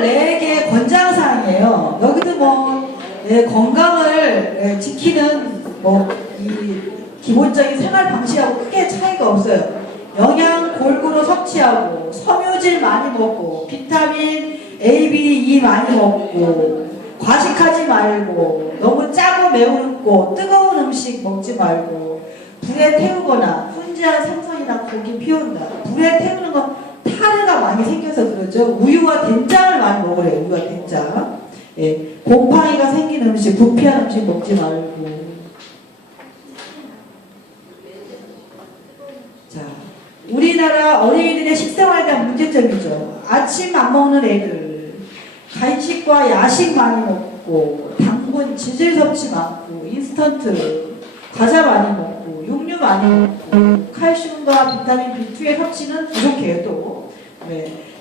14개 권장사항이에요. 여기도 뭐 건강을 지키는 이 기본적인 생활 방식하고 크게 차이가 없어요. 영양 골고루 섭취하고 섬유질 많이 먹고 비타민 A, B, E 많이 먹고 과식하지 말고 너무 짜고 매우고 뜨거운 음식 먹지 말고 불에 태우거나 훈제한 생선이나 고기 피운다. 불에 태우는 건 타르가 많이 생겨서 그러죠. 우유와 된장을 많이 먹으래요. 우유와 된장. 예, 곰팡이가 생긴 음식, 부패한 음식 먹지 말고. 자, 우리나라 어린이들의 식생활에 대한 문제점이죠. 아침 안 먹는 애들, 간식과 야식 많이 먹고, 당분, 지질 섭취 많고, 인스턴트, 과자 많이 먹고, 육류 많이 먹고, 칼슘과 비타민 B2의 섭취는 부족해요. 또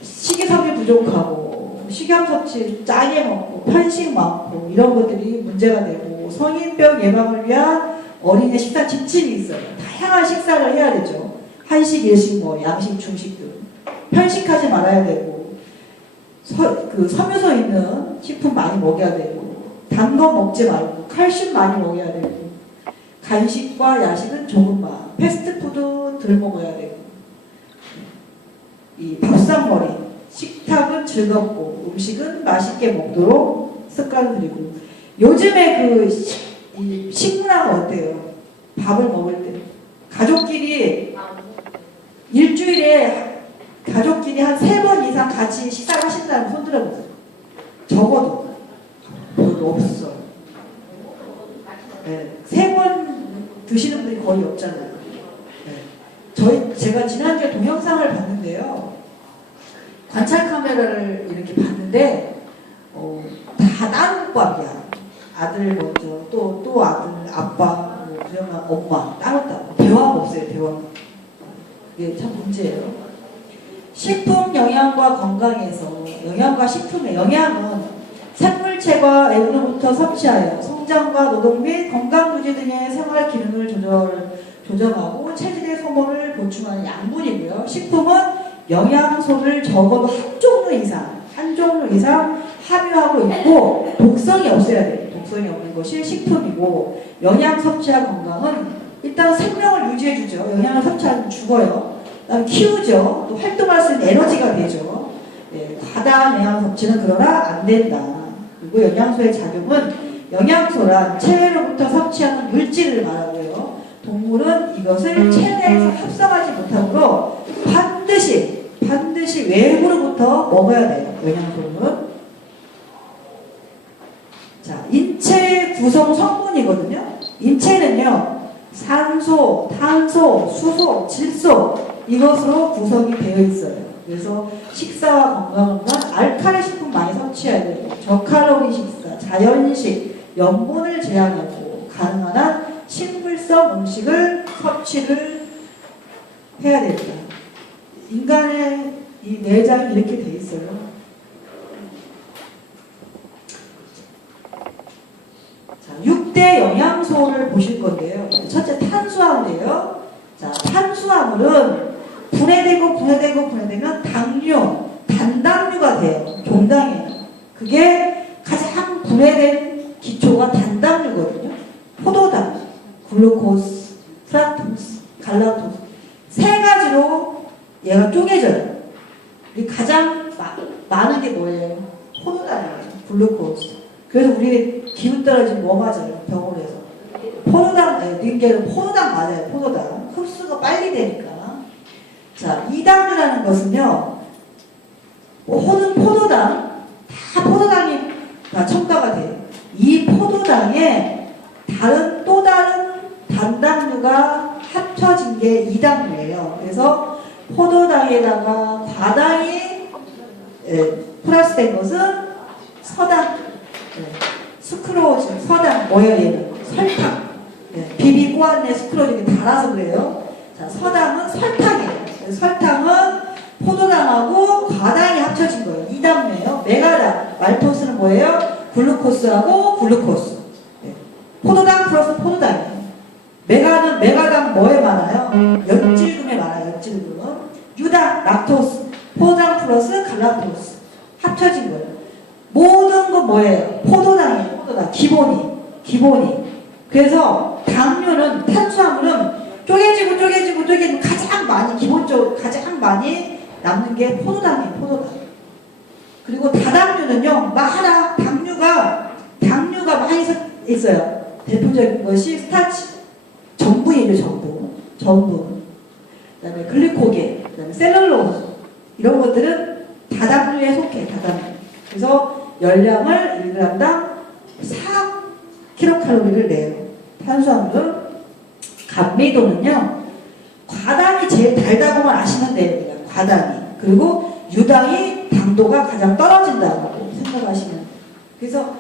식이섬유 부족하고, 식염 섭취 짜게 먹고, 편식 많고 이런 것들이 문제가 되고, 성인병 예방을 위한 어린이 식사 지침이 있어요. 다양한 식사를 해야 되죠. 한식, 일식, 양식, 중식 등 편식하지 말아야 되고, 섬유소 있는 식품 많이 먹여야 되고, 단 거 먹지 말고 칼슘 많이 먹여야 되고, 간식과 야식은 조금만, 패스트푸드 덜 먹어야 되고, 이 밥상머리, 식탁은 즐겁고 음식은 맛있게 먹도록 습관을 들이고. 요즘에 이 식문화가 어때요? 밥을 먹을 때 가족끼리 일주일에 가족끼리 한 3번 이상 같이 식사를 하신다는 손 들어보세요. 적어도 별로 없어요. 네, 3번 드시는 분이 거의 없잖아요. 네. 제가 지난주에 동영상을 봤는데요. 관찰 카메라를 이렇게 봤는데 다 따로밥이야. 아들 먼저, 또 아들, 아빠, 그러면 엄마 따로 대화가 없어요. 대화. 이게 참 문제예요. 식품 영양과 건강에서 영양과 식품의 영양은 생물체가 외부로부터 섭취하여 성장과 노동 및 건강 유지 등의 생활 기능을 조정하고 체질의 소모를 보충하는 양분이고요. 식품은 영양소를 적어도 한 종류 이상 함유하고 있고 독성이 없어야 돼요. 독성이 없는 것이 식품이고, 영양 섭취와 건강은 일단 생명을 유지해주죠. 영양을 섭취하면 죽어요. 그다음 키우죠. 또 활동할 수 있는 에너지가 되죠. 예, 과다한 영양 섭취는 그러나 안 된다. 그리고 영양소의 작용은 영양소란 체외로부터 섭취하는 물질을 말하고요. 동물은 이것을 체내에서 합성하지 못하므로 반드시 외부로부터 먹어야 돼요. 영양소는. 자, 인체 구성 성분이거든요. 인체는요, 산소, 탄소, 수소, 질소 이것으로 구성이 되어 있어요. 그래서 식사와 건강을 위한 알칼리 식품 많이 섭취해야 돼요. 저칼로리 식사, 자연식, 염분을 제한하고 가능한 한 식물성 음식을 섭취를 해야 됩니다. 인간의 이 내장이 이렇게 돼 있어요. 자, 6대 영양소를 보실 건데요. 첫째 탄수화물이에요. 자, 탄수화물은 분해되면 단당류가 돼요. 종당이에요. 그게 가장 분해된 기초가 단당류거든요. 포도당, 글루코스, 프락토스, 갈락토스 3가지로 얘가 쪼개져요. 가장 많은 게 뭐예요? 포도당이에요. 글루코스. 그래서 우리 기분 떨어지면 뭐 맞아요? 병원에서. 포도당, 닌게는 포도당 맞아요. 포도당. 흡수가 빨리 되니까. 자, 이당류라는 것은요, 포도당, 다 포도당이 다 첨가가 돼요. 이 포도당에 또 다른 단당류가 합쳐진 게 이당류예요. 그래서 포도당에다가 과당이 플러스된 것은 서당, 스크로즈, 서당, 얘는? 설탕. 비비 꼬았네, 스크로즈 이렇게 달아서 그래요. 자, 서당은 설탕이에요. 설탕은 포도당하고 과당이 합쳐진 거예요. 이당류예요. 메가당, 말토스는 뭐예요? 글루코스하고 글루코스. 포도당 플러스 포도당이에요. 메가당 뭐에 많아요? 연질금에 많아요. 연질금. 유당, 락토스, 포도당 플러스 갈락토스 합쳐진 거예요. 모든 건 뭐예요? 포도당이에요. 포도당. 기본이. 그래서 당류는, 탄수화물은 쪼개지고 가장 많이, 기본적으로 가장 많이 남는 게 포도당이에요. 포도당. 그리고 다당류는요, 많아. 당류가 많이 있어요. 대표적인 것이 스타치, 전분이죠. 전분. 그다음에 글리코겐, 그다음에 셀룰로스. 이런 것들은 다당류에 속해. 다당류. 그래서 열량을 1g당 4kcal를 내요. 탄수화물은. 감미도는요, 과당이 제일 달다고만 아시면 돼요. 그냥 과당이. 그리고 유당이 당도가 가장 떨어진다고 생각하시면 돼요. 그래서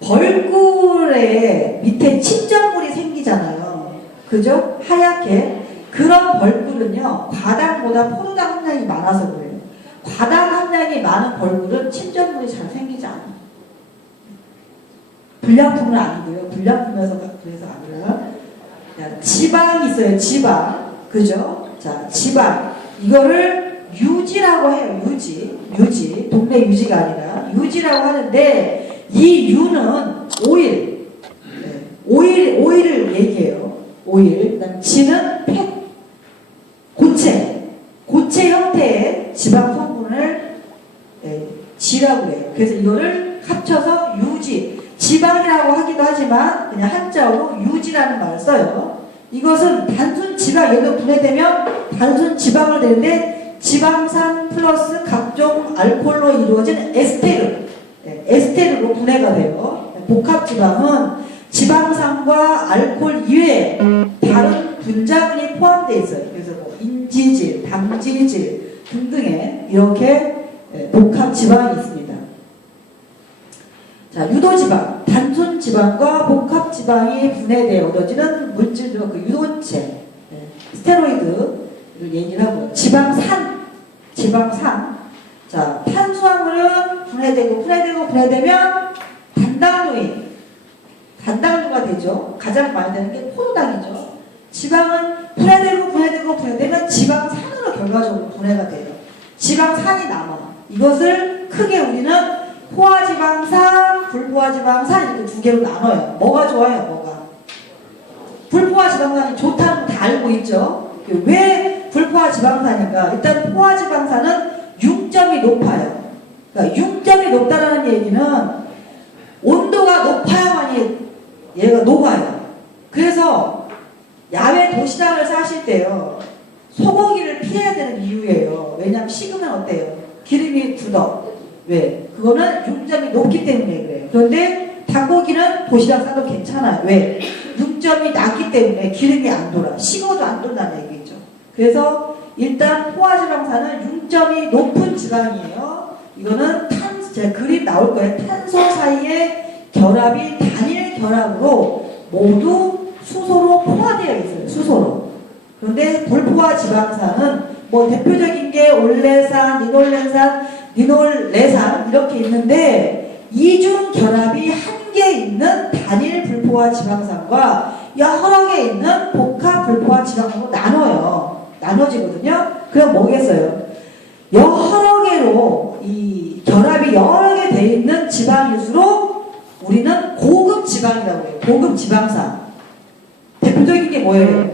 벌꿀에 밑에 침전물이 생기잖아요. 그죠? 하얗게. 그런 벌꿀은요, 과당보다 포도당 함량이 많아서 그래요. 과당 함량이 많은 벌꿀은 침전물이 잘 생기지 않아요. 불량품은 아니고요. 불량품에서 그래서 아니라 지방이 있어요. 지방. 그죠? 자, 지방. 이거를 유지라고 해요. 유지. 동네 유지가 아니라 유지라고 하는데, 이 유는 오일. 네. 오일을 얘기해요. 오일. 그다음 지는 팻. 고체 형태의 지방 성분을 지라고 해요. 그래서 이거를 합쳐서 유지. 지방이라고 하기도 하지만 그냥 한자어로 유지라는 말을 써요. 이것은 단순 지방, 얘도 분해되면 단순 지방을 내는데, 지방산 플러스 각종 알코올로 이루어진 에스테르로 분해가 돼요. 복합지방은 지방산과 알코올 이외에 다른 분자분이 포함되어 있어요. 그래서 뭐 인지질, 당지질 등등의 이렇게 복합지방이 있습니다. 자, 유도지방, 단순 지방과 복합 지방이 분해되어 얻어지는 물질들, 그 유도체, 스테로이드를 얘기를 하고요. 지방산. 자, 탄수화물은 분해되면 단당류가 되죠. 가장 많이 되는 게 포도당이죠. 지방은 분해되면 지방산으로 결과적으로 분해가 돼요. 지방산이 남아. 이것을 크게 우리는 포화지방산, 불포화지방산 이렇게 두 개로 나눠요. 뭐가 좋아요? 불포화지방산이 좋다는 거 다 알고 있죠. 왜 불포화지방산인가? 일단 포화지방산은 융점이 높아요. 그러니까 융점이 높다는 얘기는 온도가 높아야만이 얘가 녹아요. 그래서 야외 도시락을 싸실 때요, 소고기를 피해야 되는 이유예요. 왜냐하면 식으면 어때요? 기름이 굳어. 왜? 그거는 융점이 높기 때문에 그래요. 그런데 닭고기는 도시락 싸도 괜찮아요. 왜? 융점이 낮기 때문에 기름이 안 돌아. 식어도 안 돈다는 얘기죠. 그래서 일단 포화지방산은 융점이 높은 지방이에요. 이거는 제 그림 나올 거예요. 탄소 사이의 결합이 단일 결합으로 모두 수소로 포화되어 있어요. 수소로. 그런데 불포화지방산은 뭐 대표적인 게 올레산, 리놀레산 이렇게 있는데, 이중 결합이 한 개 있는 단일 불포화지방산과 여러 개 있는 복합 불포화지방산으로 나눠지거든요. 그럼 뭐겠어요? 여러 개로 이 결합이 여러 개 돼 있는 지방일수록 우리는 고급 지방이라고 해요. 고급 지방산. 대표적인 게 뭐예요?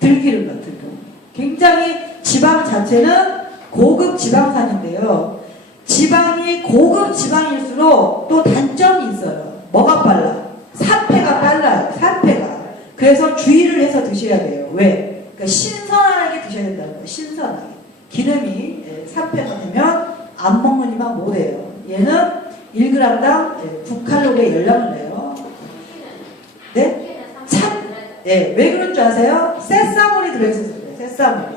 들기름 같은 거. 굉장히 지방 자체는 고급 지방산인데요. 지방이 고급 지방일수록 또 단점이 있어요. 뭐가 빨라? 산패가 빨라요. 산패가. 그래서 주의를 해서 드셔야 돼요. 왜? 그러니까 신선하게 드셔야 된다는 거예요. 신선하게. 기름이 산패가 되면 안 먹는 이만 못해요. 얘는 1g당 9칼로리의 열량을 내요. 네? 왜 그런 줄 아세요? 세사몰이 들어있어서 그래요. 세사몰이.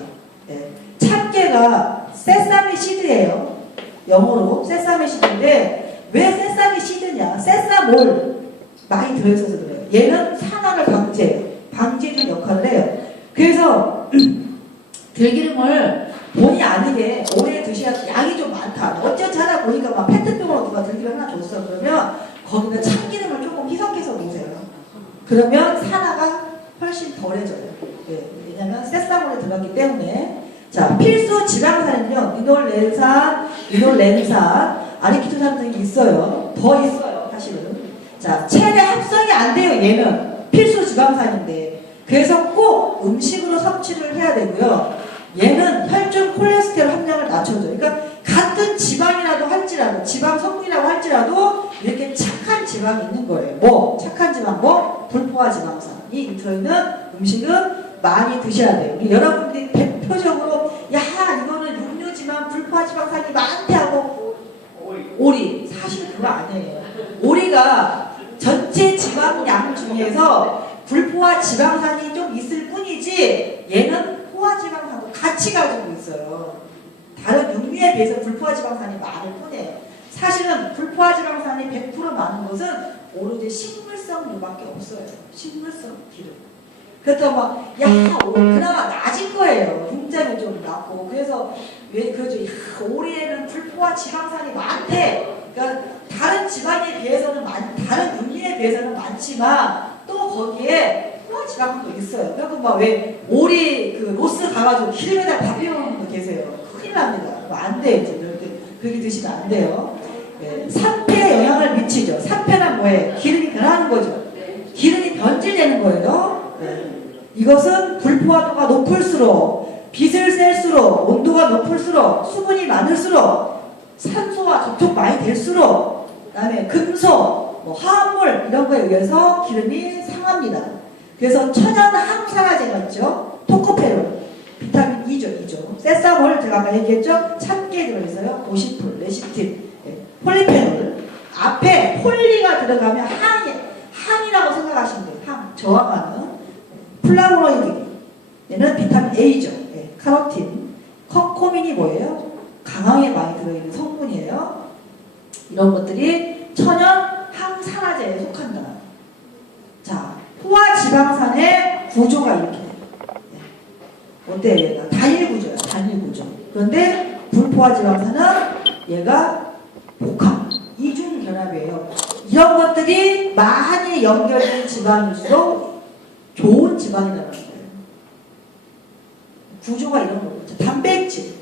참깨가 세사미 시드예요. 영어로 세사미 시드인데, 왜 세사미 시드냐? 세사몰 많이 들어있어서 그래요. 얘는 산화를 방지해주는 역할을 해요. 그래서 들기름을 본의 아니게 오래 드셔야, 양이 좀 많다. 어쩐지 하다 보니까 막 페트병으로 누가 들기름 하나 줬어. 그러면 거기다 참기름을 조금 희석해서 놓으세요. 그러면 산화가 훨씬 덜해져요. 왜냐면 세사몰에 들어갔기 때문에. 자, 필수 지방산은요, 리놀렌산, 아리키토산 등이 있어요. 더 있어요, 사실은. 자, 체내 합성이 안 돼요, 얘는. 필수 지방산인데. 그래서 꼭 음식으로 섭취를 해야 되고요. 얘는 혈중 콜레스테롤 함량을 낮춰줘요. 그러니까 같은 지방이라도 할지라도, 지방 성분이라고 할지라도 이렇게 착한 지방이 있는 거예요. 뭐? 착한 지방, 뭐? 불포화 지방산이 들어있는 음식은 많이 드셔야 돼요. 우리 여러분들이 대표적으로 야 이거는 육류지만 불포화 지방산이 많대 하고 오리. 사실 그거 아니에요. 오리가 전체 지방량 중에서 불포화 지방산이 좀 있을 뿐이지 얘는 포화 지방산도 같이 가지고 있어요. 다른 육류에 비해서 불포화 지방산이 많을 뿐이에요. 사실은 불포화 지방산이 100% 많은 것은 오로지 식물성류밖에 없어요. 식물성 기름. 그렇다고 막, 야, 그나마 낮은 거예요. 흉점이 좀 낮고. 그래서, 왜, 그러죠. 야, 오리에는 불포화 지방산이 많대. 그러니까, 다른 지방에 비해서는 다른 육류에 비해서는 많지만, 또 거기에 포화 지방도 있어요. 그리고 막 왜, 오리, 로스 가가지고 기름에다 밥 비워놓는 분 계세요. 큰일 납니다. 그거 안 돼요. 그렇게 드시면 안 돼요. 네, 산패에 영향을 미치죠. 산패는 뭐예요? 기름이 변하는 거죠. 기름이 변질되는 거예요. 네. 이것은 불포화도가 높을수록, 빛을 쐴수록, 온도가 높을수록, 수분이 많을수록, 산소와 접촉 많이 될수록, 그 다음에 금속, 뭐 화합물 이런 거에 의해서 기름이 상합니다. 그래서 천연 항산화제가 있죠. 토코페롤, 비타민 E죠. 세사몰 제가 아까 얘기했죠. 참깨에 들어있어요. 고시풀, 레시틴, 폴리페놀. 앞에 폴리가 들어가면 항이라고 생각하시면 돼요. 항, 저항하는. 플라보노이드, 얘는 비타민 A죠. 네, 카로틴. 커코민이 뭐예요? 강황에 많이 들어있는 성분이에요. 이런 것들이 천연 항산화제에 속한다. 자, 포화 지방산의 구조가 이렇게 돼요. 네. 어때요, 얘가? 단일 구조예요. 단일 구조. 그런데 불포화 지방산은 얘가 복합, 이중 결합이에요. 이런 것들이 많이 연결된 지방일수록 좋은 지방이라는 거예요. 구조가 이런 거죠. 단백질.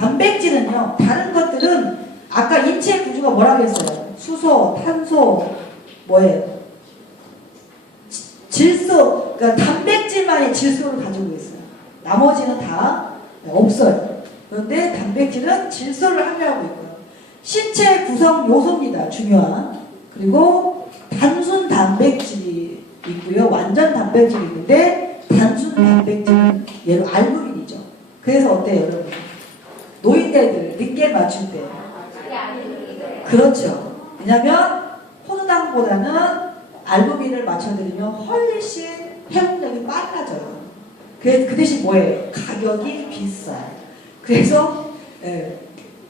단백질은요, 다른 것들은 아까 인체 구조가 뭐라고 했어요? 수소, 탄소, 뭐예요? 질소, 그러니까 단백질만이 질소를 가지고 있어요. 나머지는 다 없어요. 그런데 단백질은 질소를 함유하고 있고요. 신체 구성 요소입니다. 중요한. 그리고 단순 단백질이 있고요. 완전 단백질이 있는데 단순 단백질은 얘로 알부민이죠. 그래서 어때요, 여러분? 노인네들 닉겔 맞출 때. 그렇죠. 왜냐면 포도당보다는 알부민을 맞춰드리면 훨씬 회복력이 빨라져요. 그 대신 뭐예요? 가격이 비싸요. 그래서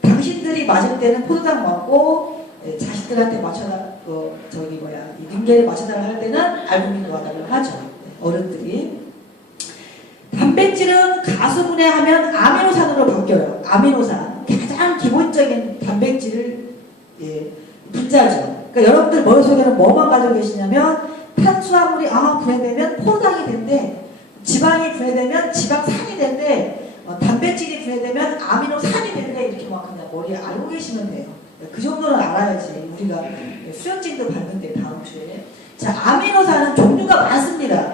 당신들이 맞을 때는 포도당 맞고 자식들한테 맞춰라, 이 닉겔을 맞춰달라 할 때는 알부민을 맞달라고 하죠. 어른들이. 단백질은 가수분해하면 아미노산으로 바뀌어요. 아미노산. 가장 기본적인 단백질을 분자죠. 그러니까 여러분들 머릿속에는 뭐만 가지고 계시냐면 탄수화물이 분해되면 포도당이 된대. 지방이 분해되면 지방산이 된대. 단백질이 분해되면 아미노산이 된대. 이렇게 막 그냥 머리에 알고 계시면 돼요. 그 정도는 알아야지 우리가 수련증도 받는데 다음 주에. 자, 아미노산은 종류가 많습니다.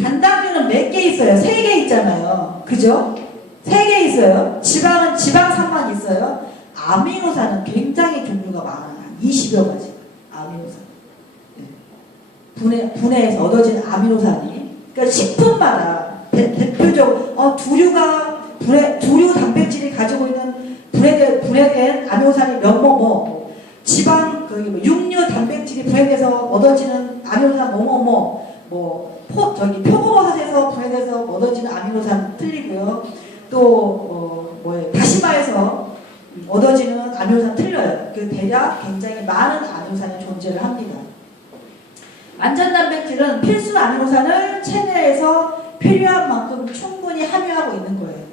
단당류는 몇 개 있어요? 3개 있잖아요. 그죠? 3개 있어요. 지방은 지방산만 있어요. 아미노산은 굉장히 종류가 많아요. 20여 가지. 아미노산. 분해에서 얻어진 아미노산이. 그러니까 식품마다 대표적으로 두류 단백질이 가지고 있는 분해된 아미노산이 지방 육류 단백질이 분해돼서 얻어지는 아미노산 표고버섯에서 분해돼서 얻어지는 아미노산 틀리고요. 또 다시마에서 얻어지는 아미노산 틀려요. 대략 굉장히 많은 아미노산이 존재를 합니다. 완전 단백질은 필수 아미노산을 체내에서 필요한 만큼 충분히 함유하고 있는 거예요.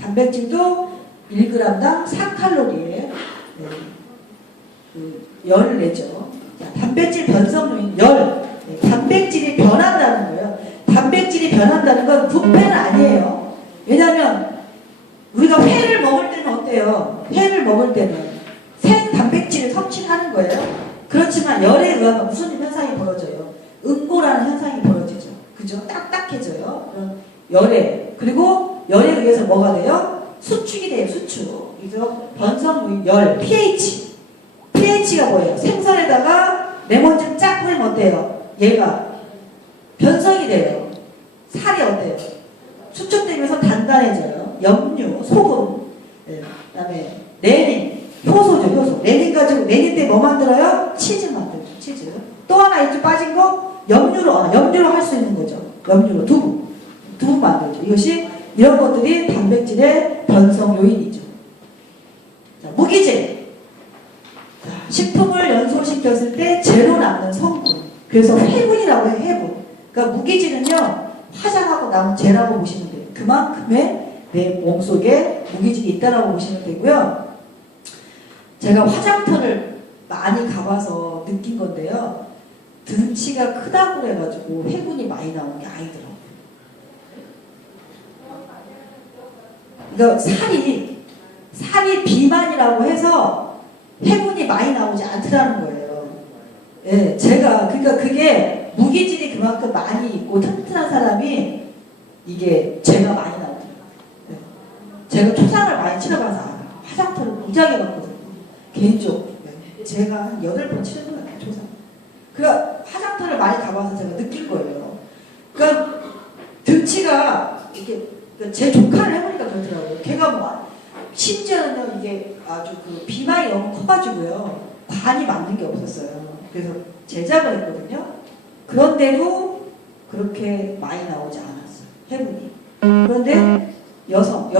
단백질도 1g당 4칼로리에 열을 내죠. 단백질 변성요인 열. 단백질이 변한다는 거예요. 단백질이 변한다는 건 부패는 아니에요. 왜냐하면 우리가 회를 먹을 때는 어때요? 회를 먹을 때는 생 단백질을 섭취하는 거예요. 그렇지만 열에 의하면 무슨 현상이 벌어져요? 응고라는 현상이 벌어지죠. 그죠? 딱딱해져요. 그런 열에. 그리고 열에 의해서 뭐가 돼요? 수축이 돼요. 수축. 그래서 변성 열, pH. pH가 뭐예요? 생선에다가 레몬즙 쫙 뿌리면 어때요? 얘가 변성이 돼요. 살이 어때요? 수축되면서 단단해져요. 염류, 소금, 네. 그다음에 레닌, 효소죠, 효소. 레닌 가지고 레닌 때 뭐 만들어요? 치즈 만들죠, 치즈. 또 하나 이쪽 빠진 거 염류로 할 수 있는 거죠. 염류로 두부 만들죠. 이것이 이런 것들이 단백질의 변성 요인이죠. 자, 무기질. 자, 식품을 연소시켰을 때 제로 남는 성분. 그래서 해분이라고 해요, 해분. 그러니까 무기질은요, 화장하고 남은 재라고 보시면 돼요. 그만큼의 내 몸속에 무기질이 있다라고 보시면 되고요. 제가 화장터를 많이 가봐서 느낀 건데요. 등치가 크다고 그래가지고 해분이 많이 나오는 게 아니더라고요. 그러니까 살이 비만이라고 해서 해분이 많이 나오지 않더라는 거예요. 예, 그러니까 그게 무기질이 그만큼 많이 있고 튼튼한 사람이 이게 제가 많이 나오더라고요. 예. 제가 초상을 많이 치러봐서 화장터를 무지하게 봤거든요. 개인적으로. 예. 제가 한 8번 치른 것 같아요, 초상. 그러니까 화장터를 많이 가봐서 제가 느낀 거예요. 그러니까 등치가 이렇게 제 조카를 해보니까 그렇더라고요. 걔가 뭐 심지어는 이게 아주 그 비만이 너무 커가지고요. 관이 맞는 게 없었어요. 그래서 제작을 했거든요. 그런데도 그렇게 많이 나오지 않았어요. 해분이. 그런데 여성.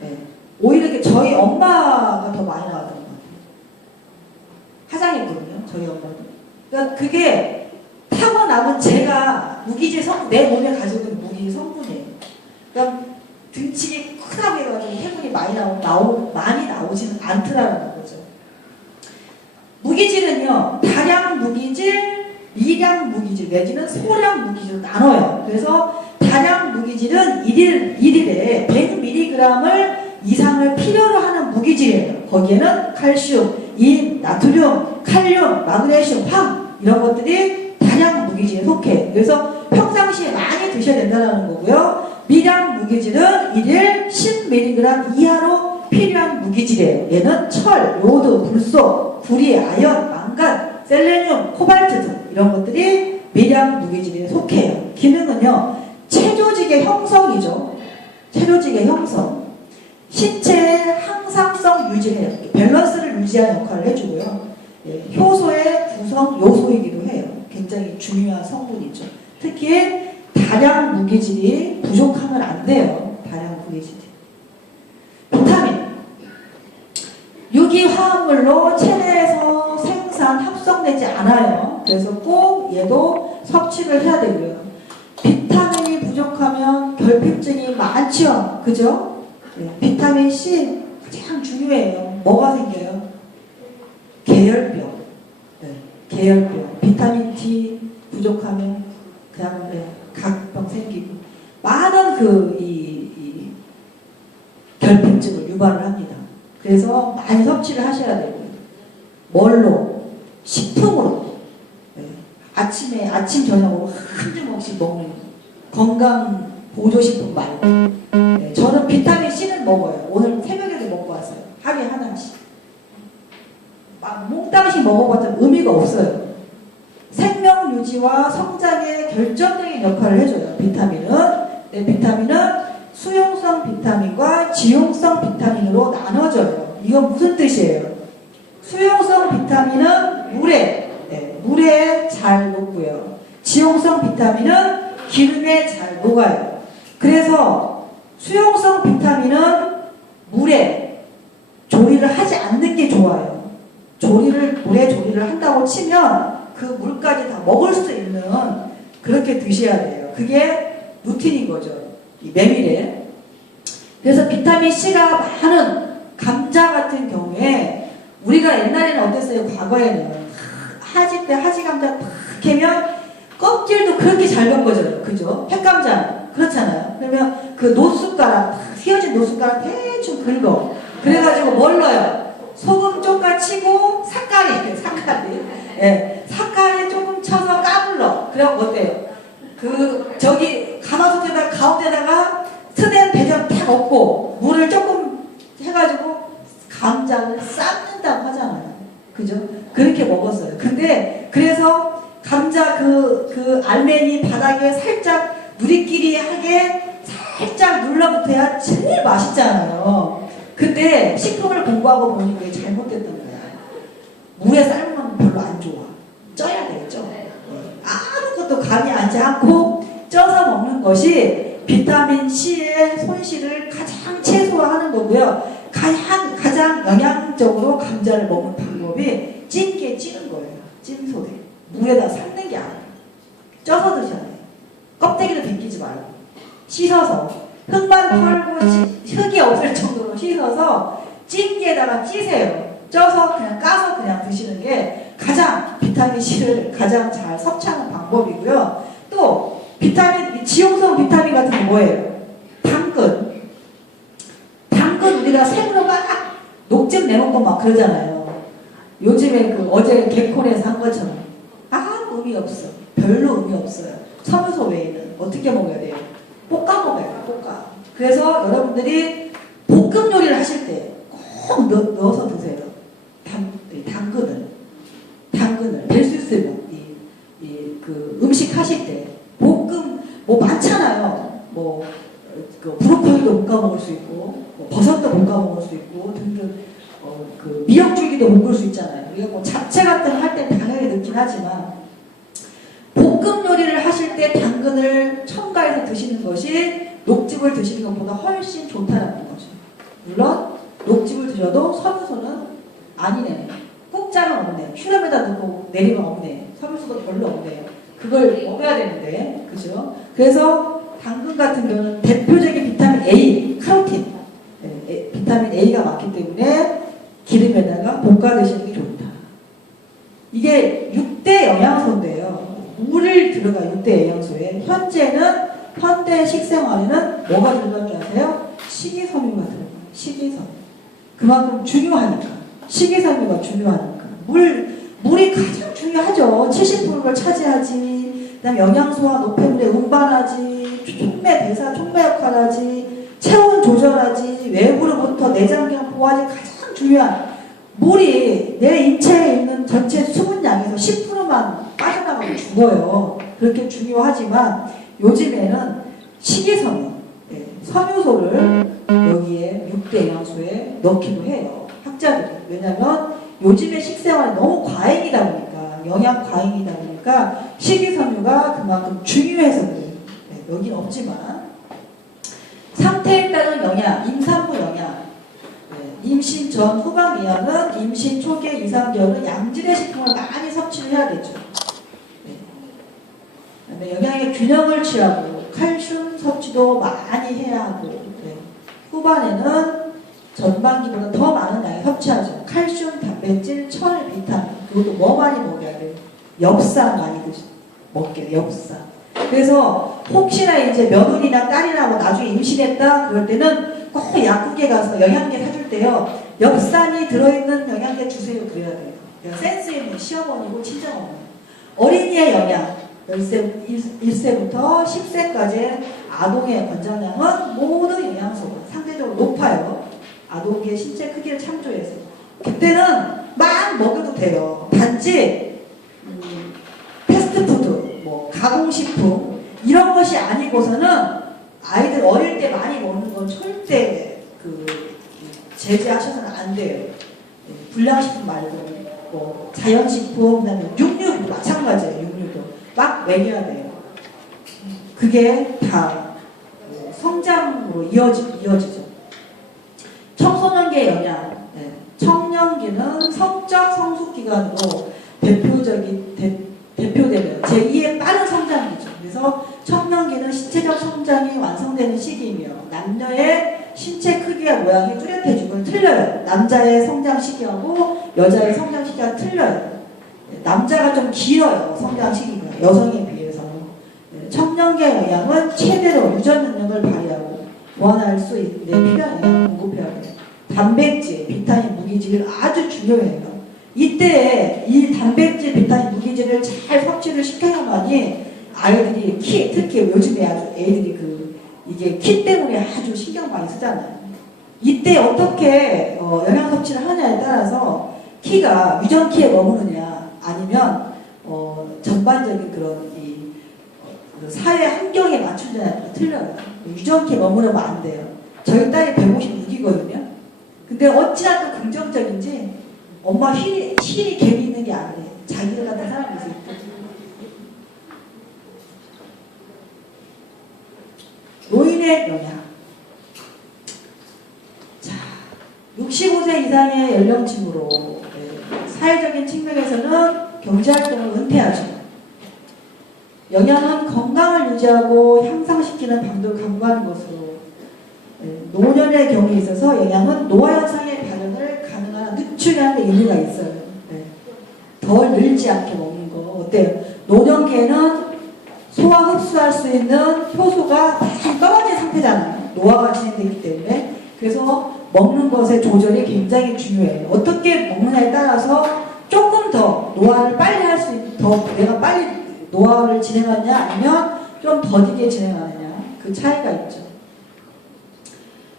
네. 오히려 이렇게 저희 엄마가 더 많이 나왔던 것 같아요. 화장했거든요. 저희 엄마도. 그러니까 그게 타고남은 제가 무기질 성분, 내 몸에 가지고 있는 무기질 성분이에요. 그러니까 등치가 크다고 해가지고 해분이 많이 나오지는 않더라는 거죠. 무기질은요, 다량 무기질, 미량 무기질 내지는 소량 무기질로 나눠요. 그래서 다량 무기질은 1일에 100mg을 이상을 필요로 하는 무기질이에요. 거기에는 칼슘, 인, 나트륨, 칼륨, 마그네슘, 황 이런 것들이 다량 무기질에 속해요. 그래서 평상시에 많이 드셔야 된다는 거고요. 미량 무기질은 1일 10mg 이하로 필요한 무기질이에요. 얘는 철, 요드, 불소, 구리, 아연, 망간, 셀레늄, 코발트 등 이런 것들이 미량 무기질에 속해요. 기능은요, 체조직의 형성이죠. 체조직의 형성. 신체의 항상성 유지해요. 밸런스를 유지하는 역할을 해주고요. 예, 효소의 구성 요소이기도 해요. 굉장히 중요한 성분이죠. 특히 다량 무기질이 부족하면 안 돼요. 다량 무기질이. 비타민. 유기화합물로 체내에서 생산, 합성되지 않아요. 그래서 꼭 얘도 섭취를 해야 되고요. 비타민이 부족하면 결핍증이 많죠. 그죠? 네. 비타민 C 가장 중요해요. 뭐가 생겨요? 계열병. 네. 계열병. 비타민 D 부족하면 그냥 각병 생기고 많은 결핍증을 유발을 합니다. 그래서 많이 섭취를 하셔야 되고요. 뭘로? 식품으로. 네. 아침 저녁으로 한 주먹씩 먹는 건강 보조식품 말고. 네. 저는 비타민 C는 먹어요. 오늘 새벽에도 먹고 왔어요. 하루에 하나씩. 막 몽땅씩 먹어봤자 의미가 없어요. 생명 유지와 성장에 결정적인 역할을 해줘요. 비타민은. 네, 비타민은 수용성 비타민과 지용성 비타민으로 나눠져요. 이건 무슨 뜻이에요? 수용성 비타민은 물에 잘 녹고요. 지용성 비타민은 기름에 잘 녹아요. 그래서 수용성 비타민은 물에 조리를 하지 않는 게 좋아요. 물에 조리를 한다고 치면 그 물까지 다 먹을 수 있는 그렇게 드셔야 돼요. 그게 루틴인 거죠. 이 메밀에. 그래서 비타민 C가 많은 감자 같은 경우에 우리가 옛날에는 어땠어요? 과거에는 하지 감자 팍 캐면 껍질도 그렇게 잘 벗겨져요. 그죠? 햇감자 그렇잖아요. 그러면 그 노숟가락, 휘어진 노숟가락 대충 긁어. 그래가지고 뭘 넣어요? 소금 조금 치고 삿가리. 예, 삿가리 조금 쳐서 까불러. 그럼 어때요? 저기 가마솥에다가 가운데다가 스댄 대접 다 넣고 물을 조금 해가지고 감자를 삶는다고 하잖아요. 그죠? 그렇게 먹었어요. 근데 그래서 감자 그 알맹이 바닥에 살짝 누리끼리하게 살짝 눌러붙어야 제일 맛있잖아요. 근데 식품을 공부하고 보니 그게 잘못됐던 거야. 물에 삶으면 별로 안 좋아. 쪄야 되겠죠? 아무것도 감이 안지 않고 쪄서 먹는 것이 비타민 C의 손실을 가장 최소화하는 거고요. 가장 영양적으로 감자를 먹는 방법이 찜기에 찌는 거예요. 찜소에. 물에다 삶는 게 아니에요. 쪄서 드셔야 돼요. 껍데기도 벗기지 말고. 씻어서. 흙만 털고 흙이 없을 정도로 씻어서 찜기에다가 찌세요. 쪄서 그냥 까서 그냥 드시는 게 가장 비타민 C를 가장 잘 섭취하는 방법이고요. 또 지용성 비타민 같은 거 뭐예요? 당근 우리가 생으로 막 녹즙 내놓고 막 그러잖아요. 요즘에 어제 개콘에서 한 것처럼 아무 의미 없어. 별로 의미 없어요. 섬유소 외에는 어떻게 먹어야 돼요? 볶아 먹어야 돼요. 볶아. 그래서 여러분들이 볶음 요리를 하실 때 꼭 넣어서 드세요. 당근을 될 수 있으면 그 음식 하실 때 볶음 뭐 많잖아요. 그 브로콜리도 볶아 먹을 수 있고 버섯도 볶아 먹을 수 있고 등등 그 미역줄기도 볶을 수 있잖아요. 우리가 뭐 잡채 같은 거 할 때 당연히 넣긴 하지만 볶음 요리를 하실 때 당근을 첨가해서 드시는 것이 녹즙을 드시는 것보다 훨씬 좋다는 거죠. 물론 녹즙을 드셔도 섬유소는 아니네. 국자는 없네. 슈럼에다 넣고 내리면 없네. 섬유소도 별로 없네. 그걸 먹어야 되는데, 그죠? 그래서 당근 같은 경우는 대표적인 비타민 A, 카로틴, 비타민 A가 많기 때문에 기름에다가 볶아 드시는 게 좋다. 이게 6대 영양소인데요. 물을 들어가 6대 영양소에 현대 식생활에는 뭐가 들어간 줄 아세요? 식이섬유가 들어가요. 식이섬유. 그만큼 중요하니까. 식이섬유가 중요하니까. 물이 가장 중요하죠. 70%를 차지하지. 그다음 영양소와 노폐물에 운반하지. 촉매 역할하지. 체온 조절하지. 외부로부터 내장기능 보호하지. 가장 중요한 물이 내 인체에 있는 전체 수분량에서 10%만 빠져나가면 죽어요. 그렇게 중요하지만 요즘에는 식이섬유, 섬유소를 여기에 6대 영양소에 넣기도 해요. 학자들이. 왜냐하면 요즘의 식생활이 너무 과잉이다 보니까, 영양 과잉이다 보니까 식이섬유가 그만큼 중요해서 그래요. 여기는 없지만 상태에 따른 영양, 임산부 영양, 임신 전 후반 이하는 임신 초기의 2, 3개월은 양질의 식품을 많이 섭취를 해야 되죠. 영양의 균형을 취하고 칼슘 섭취도 많이 해야 하고, 후반에는 전반기보다 더 많은 양을 섭취하죠. 칼슘, 단백질, 철, 비타민. 그것도 뭐 많이 먹어야 돼요? 엽산 많이 먹게 돼요. 엽산. 그래서 혹시나 이제 며느리나 딸이나 뭐 나중에 임신했다 그럴 때는 꼭 약국에 가서 영양제 사줄 때요. 엽산이 들어있는 영양제 주세요. 그래야 돼요. 센스 있는 시어머니고 친정어머니. 어린이의 영양. 1세부터 10세까지의 아동의 권장량은 모든 영양소가 상대적으로 높아요. 아동의 신체 크기를 참조해서. 그때는 막 먹어도 돼요. 단지 패스트푸드, 뭐 가공식품 이런 것이 아니고서는 아이들 어릴 때 많이 먹는 건 절대 제재하셔서는 안 돼요. 불량식품 말고 뭐 자연식품, 그다음에 육류도 마찬가지예요. 육류도 막 먹여야 돼요. 그게 다 성장으로 이어지죠. 청소년기의 영양. 청년기는 성적 성숙기간으로 대표되는 제2의 빠른 성장기죠. 그래서 청년기는 신체적 성장이 완성되는 시기이며 남녀의 신체 크기와 모양이 뚜렷해지고 틀려요. 남자의 성장 시기하고 여자의 성장 시기가 틀려요. 남자가 좀 길어요. 성장 시기가 여성에 비해서. 청량계 영양은 최대로 유전 능력을 발휘하고 보완할 수 있는데 필요한 영양을 공급해야 돼요. 단백질, 비타민, 무기질은 아주 중요해요. 이때 이 단백질, 비타민, 무기질을 잘 섭취를 시켜야만이 아이들이 특히 요즘에 아주 애들이 이게 키 때문에 아주 신경 많이 쓰잖아요. 이때 어떻게 영양 섭취를 하냐에 따라서 키가 유전 키에 머무르냐 아니면 전반적인 그런 사회 환경에 맞추느냐가 틀려요. 유전 키에 머무르면 안 돼요. 저희 딸이 156이거든요. 근데 어찌나 또 긍정적인지 엄마 힐이 개미 있는 게 아니에요. 자기들 같은 사람이 있을 때. 노인의 영양. 자, 65세 이상의 연령층으로 사회적인 측면에서는 경제활동을 은퇴하죠. 영양은 건강을 유지하고 향상시키는 방도를 강구하는 것으로 노년의 경우에 있어서 영양은 노화현상의 발현을 가능한 늦추는 데 의미가 있어요. 덜 늙지 않게 먹는 거 어때요? 노년기에는 소화 흡수할 수 있는 효소가 다 떨어진 상태잖아요. 노화가 진행되기 때문에. 그래서 먹는 것의 조절이 굉장히 중요해요. 어떻게 먹느냐에 따라서 조금 더 노화를 빨리 할 수 있는, 내가 빨리 노화를 진행하느냐 아니면 좀 더디게 진행하느냐 그 차이가 있죠.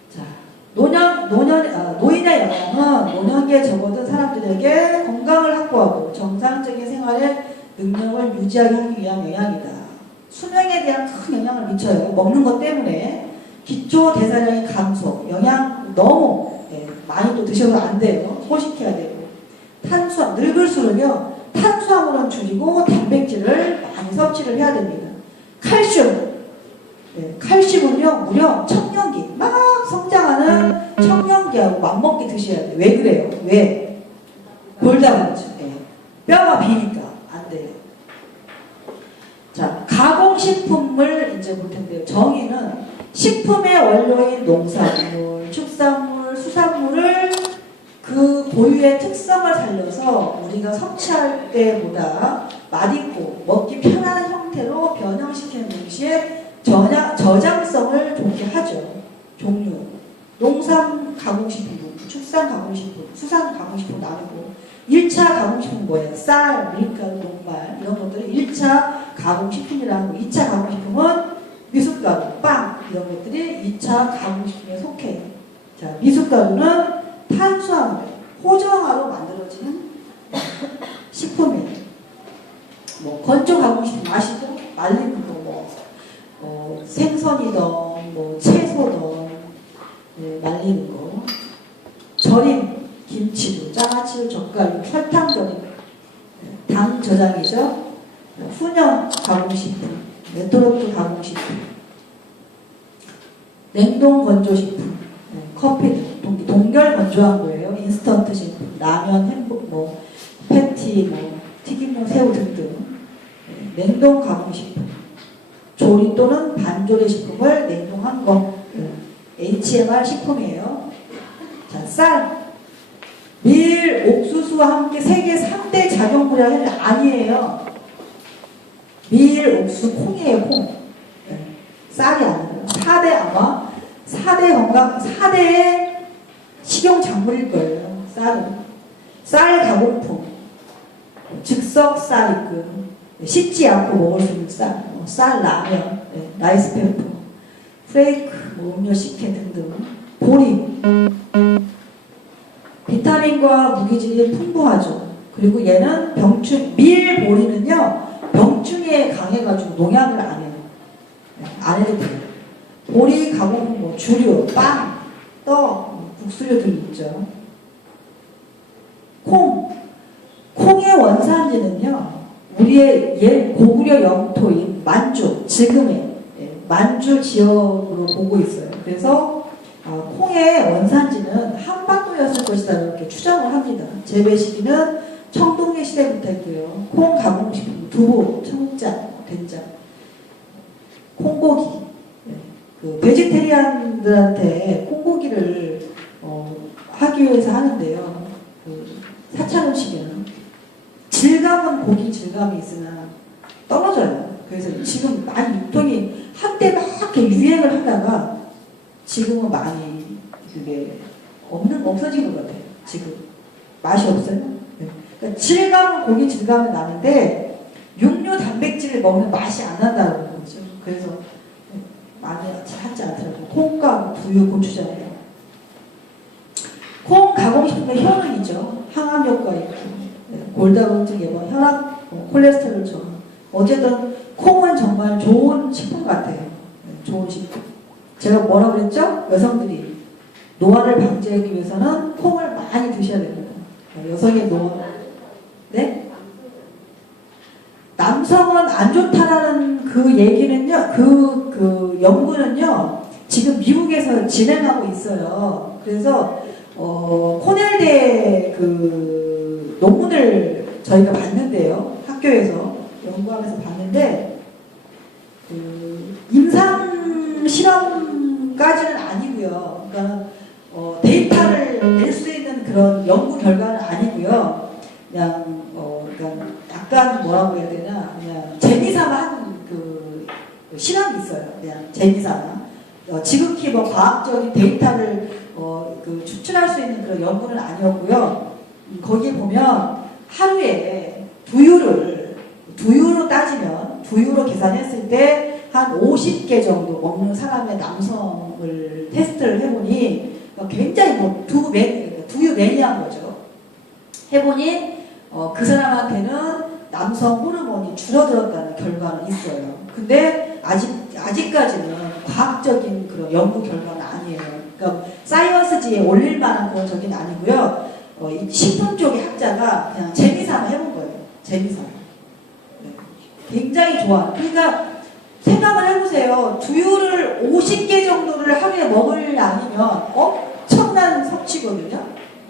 자, 노인의 영양은 노년기에 접어든 사람들에게 건강을 확보하고 정상적인 생활의 능력을 유지하게 하기 위한 영양이다. 수명에 대한 큰 영향을 미쳐요. 먹는 것 때문에 기초 대사량의 감소, 영양 너무 많이 또 드셔도 안 돼요. 소식해야 되고 탄수화물 늙을수록요 탄수화물은 줄이고 단백질을 많이 섭취를 해야 됩니다. 칼슘, 칼슘은요 무려 청년기 막 성장하는 청년기하고 맞먹게 드셔야 돼요. 왜 그래요? 왜? 골다 그렇죠. 뼈가 비니까 안 돼요. 자, 가공식품을 이제 볼 텐데요. 정의는 식품의 원료인 농산물, 축산물, 수산물을 그 고유의 특성을 살려서 우리가 섭취할 때보다 맛있고 먹기 편한 형태로 변형시키는 동시에 저장성을 좋게 하죠. 종류. 농산 가공식품, 축산 가공식품, 수산 가공식품 나누고 1차 가공식품 뭐예요? 쌀, 밀가루, 녹말 이런 것들을 1차 가공식품이라고 하고 2차 가공식품은 미숫가루, 빵 이런 것들이 2차 가공식품에 속해요. 자, 미숫가루는 탄수화물, 호정화로 만들어지는 식품이에요. 뭐 건조 가공식품 아시죠? 말린 거, 생선이든 뭐 채소든 말리는 거, 절임, 김치도, 장아찌도, 젓갈도, 설탕 절임, 당 저장이죠. 훈연 가공식품, 레토르트 가공식품, 냉동 건조식품, 커피, 동결 건조한 거예요. 인스턴트 식품, 라면, 햄버거, 패티, 튀김용 새우 등등. 냉동 가공식품, 조리 또는 반조리 식품을 냉동한 거, HMR 식품이에요. 자, 쌀, 밀, 옥수수와 함께 세계 3대 작용물이 아니에요. 밀, 옥수수, 콩이에요, 콩. 쌀이 아니에요. 4대 아마 4대의 식용작물일 거예요. 쌀은. 쌀 가공품, 즉석 쌀이끔 씻지 않고 먹을 수 있는 쌀, 쌀 라면, 라이스 페이퍼, 프레이크, 음료 식혜 등등. 보리, 비타민과 무기질이 풍부하죠. 그리고 얘는 밀 보리는요 병충해에 강해가지고 농약을 안 해요. 안 해도 돼요. 보리 가공품 주류, 빵, 떡, 국수류 등 있죠. 콩의 원산지는요 우리의 고구려 영토인 만주, 지금의 만주 지역으로 보고 있어요. 그래서 콩의 원산지는 한반도였을 것이다 이렇게 추정을 합니다. 재배 시기는 청동기 시대부터 있고요. 콩 가공식품, 두부, 청국장, 된장, 콩고기. 그 베지테리안들한테 콩고기를 하기 위해서 하는데요. 그 사찰 음식에는 질감은 고기 질감이 있으나 떨어져요. 그래서 지금 많이 육통이 한때 막 이렇게 유행을 하다가 지금은 많이 그게 없어진 것 같아요. 지금 맛이 없어요. 네. 그러니까 질감은 고기 질감은 나는데 육류 단백질을 먹는 맛이 안 난다는 거죠. 그래서 많이 하지 않더라고요. 콩과 두유, 고추장이요. 콩 가공식품의 효능이죠. 항암 효과 있고, 골다공증 예방, 혈압, 콜레스테롤 저하. 어쨌든 콩은 정말 좋은 식품 같아요. 좋은 식품. 제가 뭐라 그랬죠? 여성들이 노화를 방지하기 위해서는 콩을 많이 드셔야 됩니다. 여성의 노화. 네? 남성은 안 좋다라는 그 얘기는요, 그 연구는요, 지금 미국에서 진행하고 있어요. 그래서, 코넬대 그 논문을 저희가 봤는데요. 학교에서, 연구하면서 봤는데, 임상 실험까지는 아니고요. 그러니까, 데이터를 낼 수 있는 그런 연구 결과는 아니고요. 그냥, 그러니까 약간 뭐라고 해야 되나, 그냥 재미삼아 한 그 실험이 있어요. 그냥 재미삼아. 지극히 뭐 과학적인 데이터를 그 추출할 수 있는 그런 연구는 아니었고요. 거기에 보면 하루에 두유로 따지면, 두유로 계산했을 때 한 50개 정도 먹는 사람의 남성을 테스트를 해보니 굉장히 뭐 두유 매니아인 거죠. 해보니 그 사람한테는 남성 호르몬이 줄어들었다는 결과는 있어요. 근데 아직까지는 과학적인 그런 연구 결과는 아니에요. 그러니까 사이언스지에 올릴 만한 그런 적이 아니고요. 이 식품 쪽의 학자가 그냥 재미삼아 해본 거예요. 재미삼아. 네. 굉장히 좋아. 그러니까 생각을 해보세요. 두유를 50개 정도를 하루에 먹을 양이면 엄청난 섭취거든요.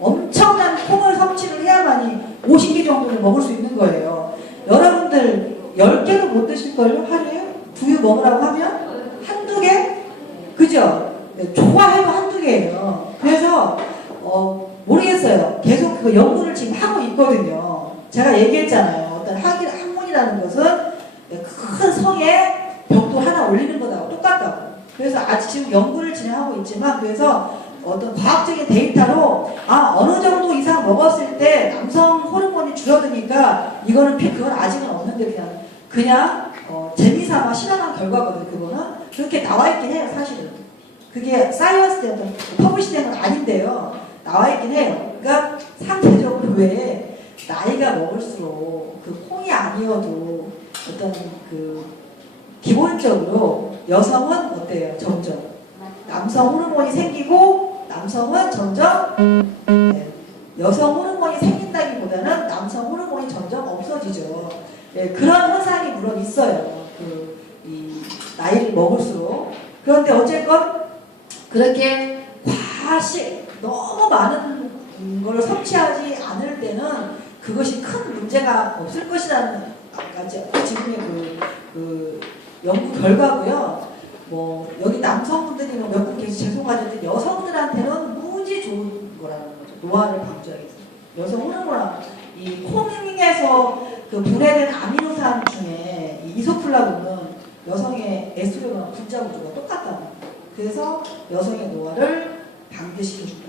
엄청난 콩을 섭취를 해야만이 50개 정도를 먹을 수 있는 거예요. 여러분들 10개도 못 드실걸요? 하루에? 두유 먹으라고 하면? 한두 개? 그죠? 네, 좋아해도 한두 개예요. 그래서 모르겠어요. 계속 그 연구를 지금 하고 있거든요. 제가 얘기했잖아요. 어떤 학문이라는 것은 큰 성에 벽도 하나 올리는 거하고 똑같다고. 그래서 아직 지금 연구를 진행하고 있지만, 그래서 어떤 과학적인 데이터로 어느 정도 이상 먹었을 때 남성 호르몬이 줄어드니까 그건 아직은 없는데 그냥 재미삼아 실험한 결과거든. 그거는 그렇게 나와 있긴 해요. 사실은 그게 사이언스에 어떤 퍼블리시된 건 아닌데요. 나와 있긴 해요. 그러니까 상대적으로 왜 나이가 먹을수록 그 콩이 아니어도 어떤 그 기본적으로 여성은 어때요? 점점 남성 호르몬이 생기고 남성은 점점 여성 호르몬이 생긴다기보다는 남성 호르몬이 점점 없어지죠. 그런 현상이 물론 있어요. 이 나이를 먹을수록. 그런데 어쨌건 그렇게 너무 많은 걸 섭취하지 않을 때는 그것이 큰 문제가 없을 것이라는 지금의 그 연구 결과고요. 뭐 여기 남성분들이 몇 분 계시 죄송하지만 여성들한테는 무지 좋은 거라는 거죠. 노화를 방지하기 위해서. 여성 호르몬, 이 콩에서 그 분해된 아미노산 중에 이 이소플라본은 여성의 에스트로겐과 분자 구조가 똑같다는 거예요. 그래서 여성의 노화를 방지시켜줍니다.